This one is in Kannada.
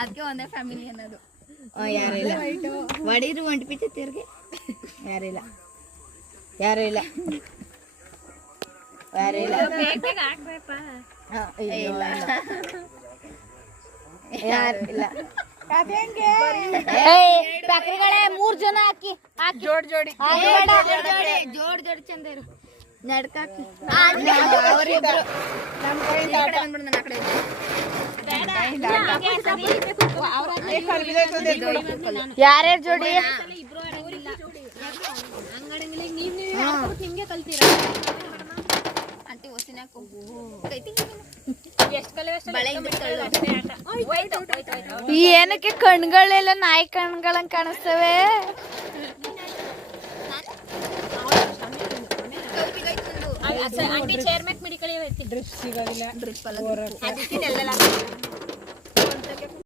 ಅದಕ್ಕೆ ಒಂದೇ ಫ್ಯಾಮಿಲಿ ಅನ್ನೋದು. ಯಾರಿಲ್ಲ ಒಡೀರು ಒಂಟಿ ಪಿಚ್ಚತ್ತಿರ್ಗೆ ಯಾರಿಲ್ಲ ಯಾರು ಇಲ್ಲ ಯಾರು ಇಲ್ಲ ಯಾರು ಇಲ್ಲ. ಪ್ಯಾಕ್ರಿಗಳೇ 3 ಜನ ಹಾಕಿ ಜೋಡಿ ಜೋಡಿ ಜೋಡ್ ಜೋಡ್ ಚಂದ ಇರು ನಡ್ಕಾಕಿ ಯಾರ್ಯಾರ ಜೋಡಿ ಆಂಟಿ ಹೊಸಿನಾಕ ಏನಕ್ಕೆ ಕಣ್ಗಳೆಲ್ಲ ನಾಯಿ ಕಣ್ಗಳಂಗ್ ಕಾಣಿಸ್ತವೆ. ಡ್ರಿಪ್ ಸಿಗೋದಿಲ್ಲ.